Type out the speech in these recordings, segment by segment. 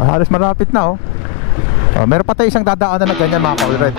Halos malapit na, oh. Meron pa tayo isang dadaanan na ganyan, mga ka-alright.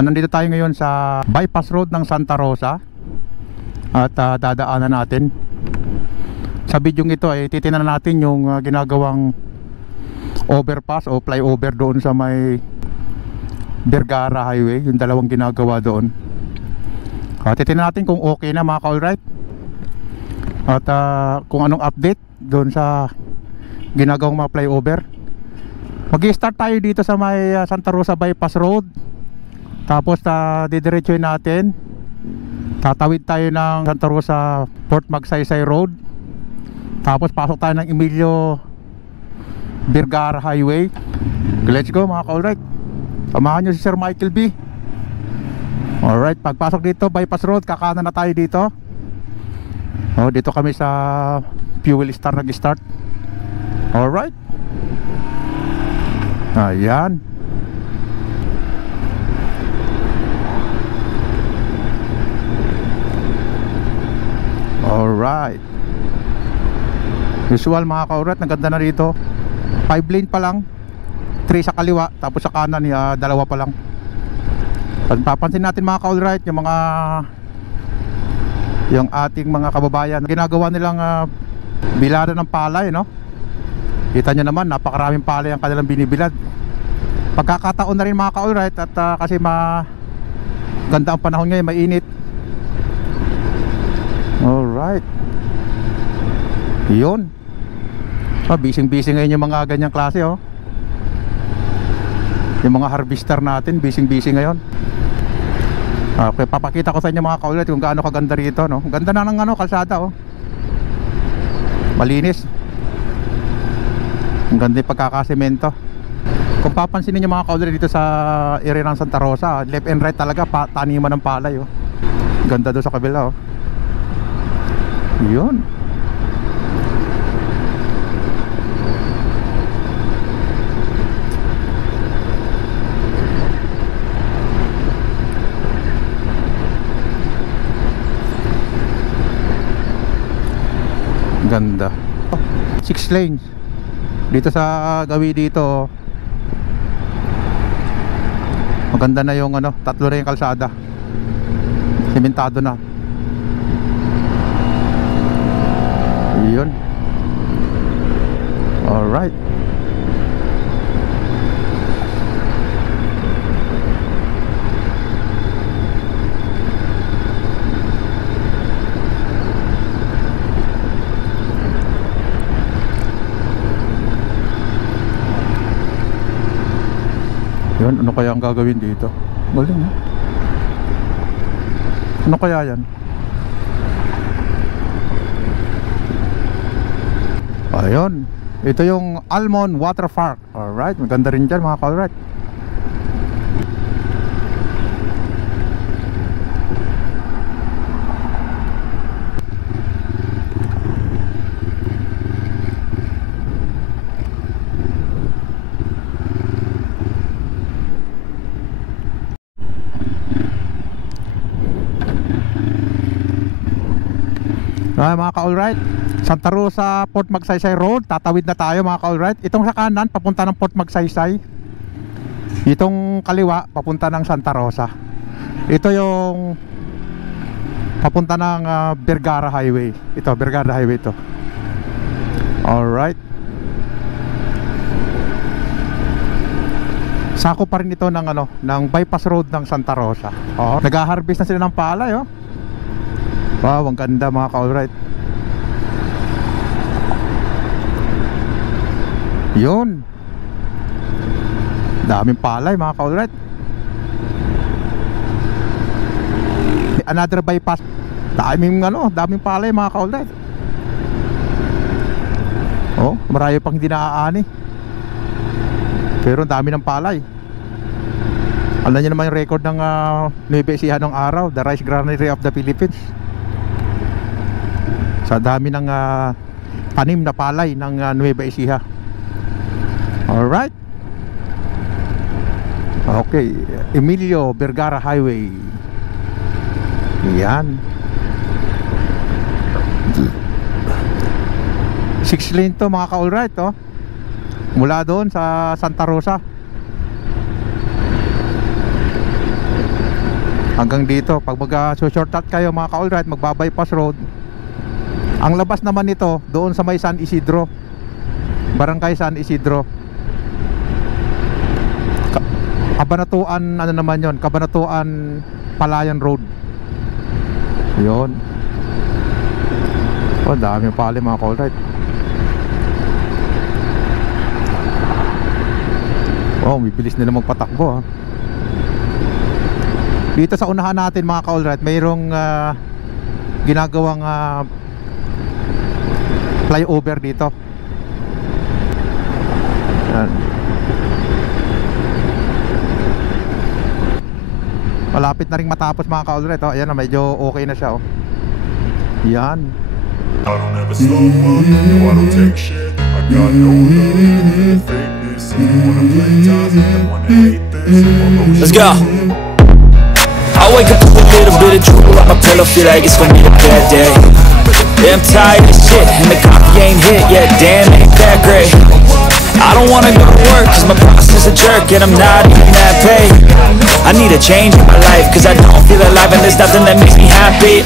Nandito tayo ngayon sa bypass road ng Santa Rosa. At dadaanan natin. Sa video ito ay titingnan natin yung ginagawang overpass o flyover doon sa may Vergara Highway. Yung dalawang ginagawa doon. Titingnan natin kung okay na, mga ka-alright. At kung anong update doon sa ginagawang mga flyover. Mag-i-start tayo dito sa may Santa Rosa bypass road. Tapos didiretsuhin natin. Tatawid tayo ng Santa Rosa Port Magsaysay Road. Tapos pasok tayo ng Emilio Vergara Highway. Let's go, mga ka-alright. Samahan nyo si Sir Michael B. Alright, pagpasok dito bypass road, kakanan na tayo dito. Dito kami sa Fuel Star nag-start. Alright. Ayan. Alright. Usual, mga ka-alright, naganda na dito. 5 lane pa lang, 3 sa kaliwa, tapos sa kanan dalawa pa lang. Pagpapansin natin, mga ka-alright, yung ating mga kababayan, ginagawa nilang bilada ng palay, no? Kita nyo naman, napakaraming palay ang kanilang binibilad. Pagkakataon na rin, mga ka-alright, at kasi ganda ang panahon ngayon, mainit. Alright. Yun. Busy ngayon yung mga ganyang klase, oh. Yung mga harvester natin, busy ngayon. Okay, papakita ko sa inyo, mga ka-alright, kung gaano kaganda rito, no? Ganda na ng kalsada, oh. Malinis. Ang ganda yung pagkakasemento. Kung papansin niyo, mga ka-alright, dito sa area ng Santa Rosa, left and right talaga, taniman ng palay, oh. Ganda doon sa kabila, oh. Yun. Ganda. 6 lanes dito sa gawi dito. Maganda na yung tatlo na yung kalsada. Sementado na. Yun. Alright. Yun, ano kaya ang gagawin dito? Galing, eh? Ano kaya yan? Ayun, ito yung Almond Water Park. Alright, maganda rin dyan, mga ka-alright. Mga ka-alright, Santa Rosa Port Magsaysay Road, tatawid na tayo, mga ka-alright. Itong sa kanan papunta ng Port Magsaysay, itong kaliwa papunta ng Santa Rosa. Ito yung papunta ng Vergara Highway. Ito, Vergara Highway ito. Alright. Sako pa rin ito ng ng bypass road ng Santa Rosa. Nag-harvest na sila ng palay, oh. Wow, ang ganda, mga ka-alright. Yun. Daming palay mga ka-alright. Another bypass. Daming palay mga ka-alright. Oh, marami pang hindi naaani. Pero ang dami ng palay. Alam niyo naman yung record ng Nueva Ecija nung araw, the Rice Granary of the Philippines. Sa dami ng tanim na palay ng Nueva Ecija. Alright. Okay, Emilio Vergara Highway. Yan. 6 lane to mga ka-alright, oh. Mula doon sa Santa Rosa hanggang dito. Pag mag-shortcut kayo mga ka-alright, magba-bypass road. Ang labas naman nito doon sa may San Isidro, Barangay San Isidro. Kabanatuan, ano naman yon, Kabanatuan Palayan Road. Yun. Oh, dami pala mga ka-alright. Oh, bibilis nila magpatakbo, ha. Dito sa unahan natin mga ka-alright, mayroong ginagawang flyover dito. Yan. Malapit na rin matapos mga ka-alright, oh. Ayan na, medyo okay na siya, oh. Yan. I don't ever slow up, no I don't take shit. I got no love for fakeness. If you wanna play toxic, I wanna hate this. Let's go. I wake up with a little bit of drool on my pillow, feel like it's gonna be a bad day. Yeah, I'm tired of shit, and the coffee ain't hit yet, damn, ain't that great. I don't wanna go to work, cause my boss is a jerk, and I'm not even that paid. I need a change in my life, cause I don't feel alive, and there's nothing that makes me happy.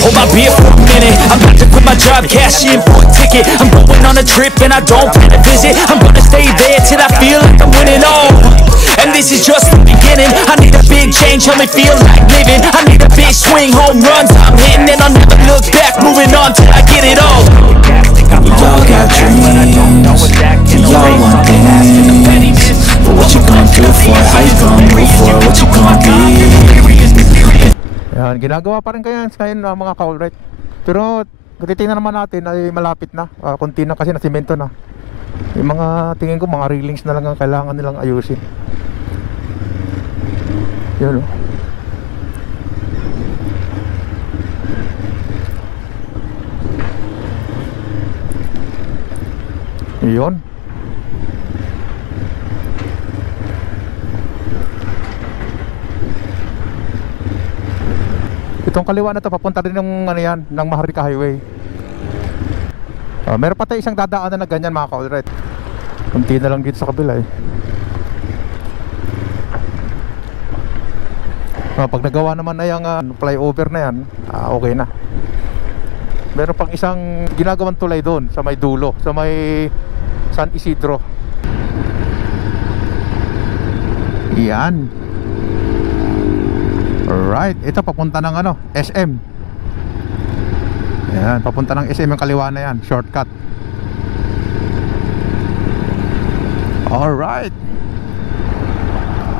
Hold my beer for a minute, I'm about to quit my job, cash in for a ticket. I'm going on a trip, and I don't plan to visit. I'm gonna stay there till I feel like I'm winning, oh. And this is just the beginning. I need a big change, help me feel like living. I need a big swing, home runs I'm hitting, and I'll never look back, moving on till I get it all. We all got dreams, we all want things. But what you gon' do for it? How you gon' move for it? What you gon' be? Yan, ginagawa pa rin kaya ngayon mga ka-alright. Pero kung titingnan naman natin ay malapit na, konti na kasi na simento na. Yung mga tingin ko mga railings na lang ang kailangan nilang ayusin. Yun, oh. Yun. Itong kaliwa na to papunta rin ng ano yan, ng Maharlika Highway. Meron pa tayo isang dadaanan na ganyan mga ka-alright. Kunti na lang dito sa kabila, eh. Pag nagawa naman na yung flyover na yan, okay na. Meron pang isang ginagawang tulay doon sa may dulo, sa may San Isidro. Yan. Alright, ito papunta ng SM. Yan, papunta ng SM yung kaliwa na yan, shortcut. Alright.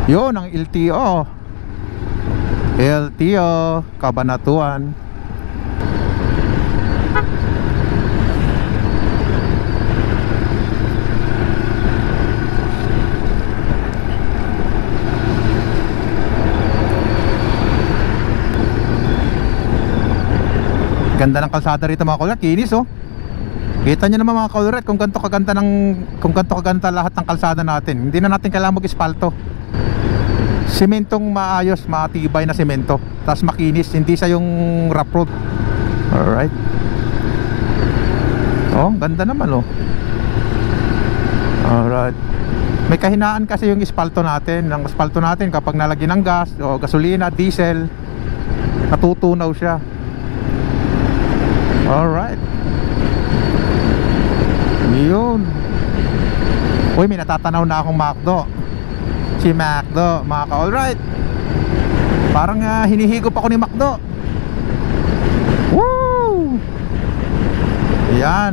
Yun ang LTO. LTO Cabanatuan. Ganda ng kalsada rito mga ka-alright, kinis, oh. Kita nyo naman mga ka-alright kung ganito kaganda lahat ng kalsada natin. Hindi na natin kailangan mag-espalto. Sementong maayos, matibay na semento, tapos makinis, hindi sa yung rough road. Alright. Oh, ganda naman, oh. Alright. May kahinaan kasi yung espalto natin. Ang espalto natin kapag nalagyan ng gas o gasolina, diesel, natutunaw siya. Alright. Yun. Uy, may natatanaw na akong McDo. Si McDo, mga ka-alright. Parang hinihigop ako ni McDo. Woo! Yan.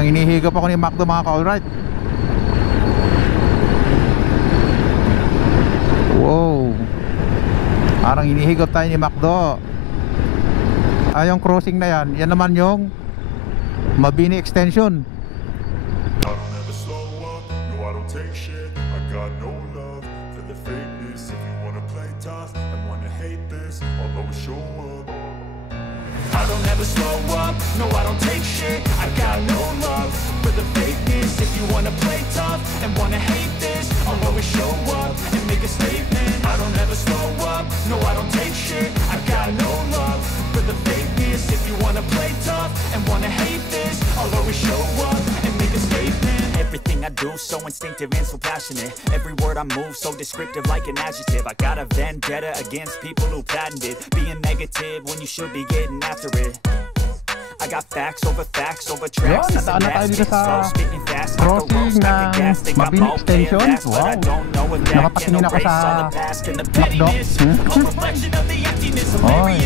Parang inihigop ako ni Macdo mga ka-alright. Wow, parang inihigop tayo ni Macdo. Yung crossing na yan, yan naman yung Mabini Extension. I don't ever slow up, no I don't take shit. I got no love for the fakeness. If you wanna play tough and wanna hate this, I'll always show up. I don't ever slow up, no I don't take shit. I got no love for the fakeness. If you wanna play tough and wanna hate this, I'll always show up and make a statement. I don't ever slow up, no I don't take shit. I got no love for the fakeness. If you wanna play tough and wanna hate this, I'll always show up and make a statement. Everything I do so instinctive and so passionate. Every word I move so descriptive like an adjective. I got a vendetta against people who patented being negative when you should be getting after it. I got facts over tracks. Yun, nataan na tayo dito sa crossing ng Mabini Extension. Wow, nakapatingin ako sa Macdo. Oy,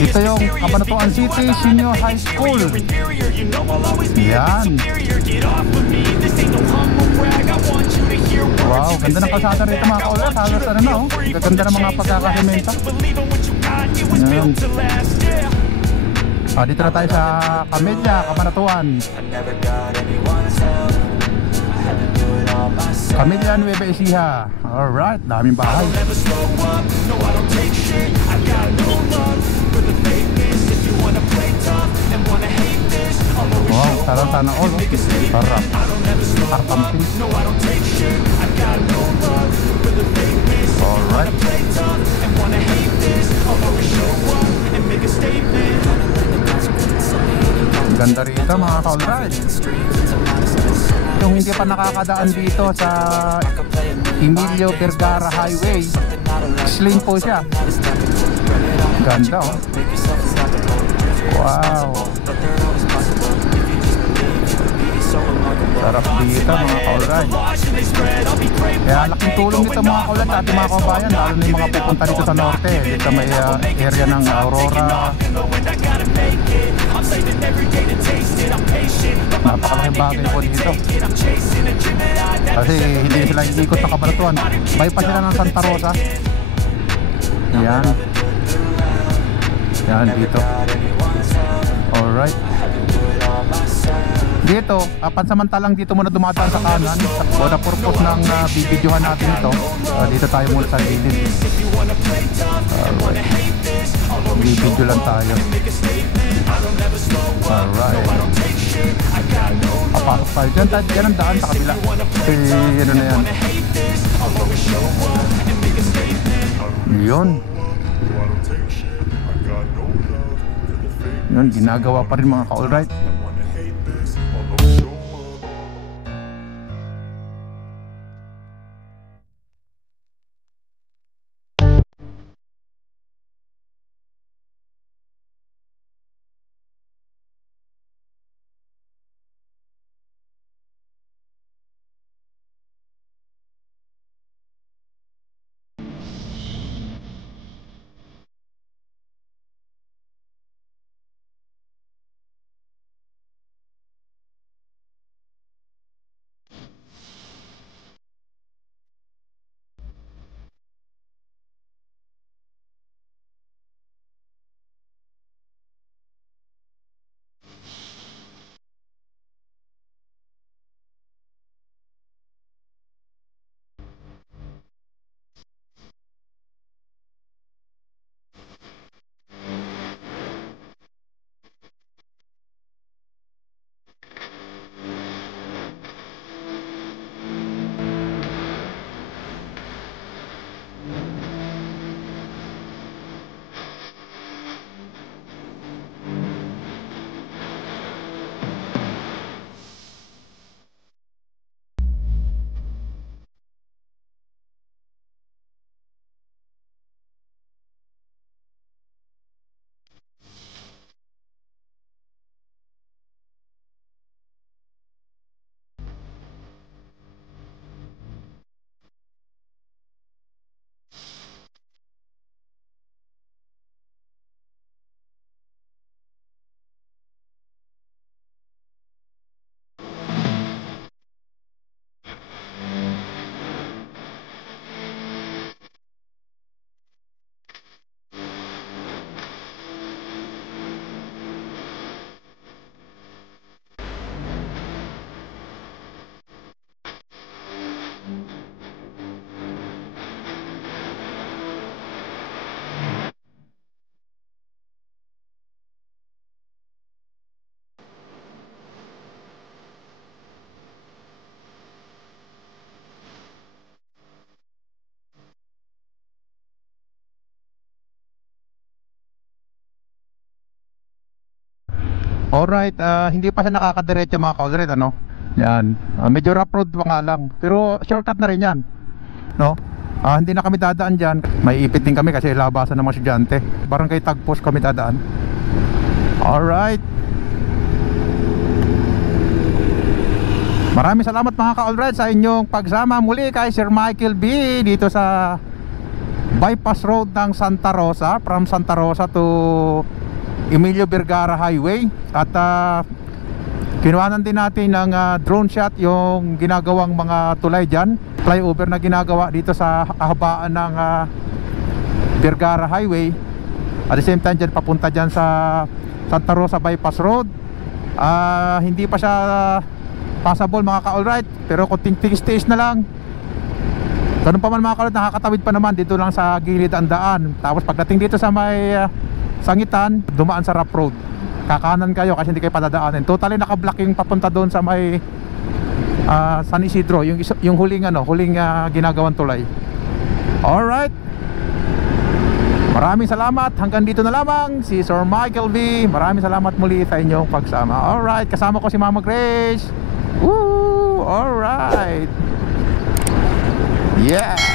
ito yung Cabanatuan City Senior High School. Yan. Wow, ganda ng kalsada rito mga ka-alright. Halos ano na, oh, gaganda ng mga pagkakasementa. Yan. Dito na tayo sa Camellia, Cabanatuan. Camellia, Nueva Ecija. Alright, daming bahay. Wow, sarap sana all. Sarap. Sarpampin. Alright. Ganda rito mga ka-alright. Kung hindi pa nakakadaan dito sa Emilio Vergara Highway, slim po siya. Ganda, oh. Wow, sarap dito mga ka-alright. Kaya laking tulong nito mga ka-alright sa ating mga kabayan, lalo na yung mga pupunta dito sa norte, dito may area ng Aurora. Napakalaking bagay po dito kasi hindi sila iikot sa Cabanatuan, bypass sila ng Santa Rosa. Yan, yan dito. Alright, dito pansamantalang dito muna dumadaan sa kanan for the purpose ng bibidyohan natin ito. Dito tayo muna sa gilid. Alright, bibidyo lang tayo. Alright, papasok tayo dyan. Yan ang daan sa kabila. Ano na yan. Yun. Yun, ginagawa pa rin mga ka-alright. Alright, hindi pa siya nakakadiretso mga kaulret, ano? Yan, medyo rough road pa nga lang, pero shortcut na rin yan, no? Hindi na kami dadaan dyan. May ipit din kami kasi labasan ng mga estudyante. Barangay Tagpos kami dadaan. Alright, maraming salamat mga ka-alright sa inyong pagsama muli kay Sir Michael B dito sa bypass road ng Santa Rosa, from Santa Rosa to Emilio Vergara Highway. At kinuhanan din natin ng drone shot yung ginagawang mga tulay dyan, flyover na ginagawa dito sa kahabaan ng Vergara Highway. At the same time dyan, papunta dyan sa Santa Rosa bypass road. Hindi pa siya passable mga ka-alright, pero kunting tiis-tiis na lang. Ganun pa man mga ka-alright, nakakatawid pa naman dito lang sa gilid ang daan. Tapos pagdating dito sa may sangitan, dumaan sa rough road, kakanan kayo kasi hindi kayo padadaanin. Totally nakablock yung papunta doon sa may San Isidro, yung huling ginagawang tulay. Alright, maraming salamat. Hanggang dito na lamang si Sir Michael V. Maraming salamat muli sa inyong pagsama. Alright, kasama ko si Mama Grace. Woo! Alright. Yeah!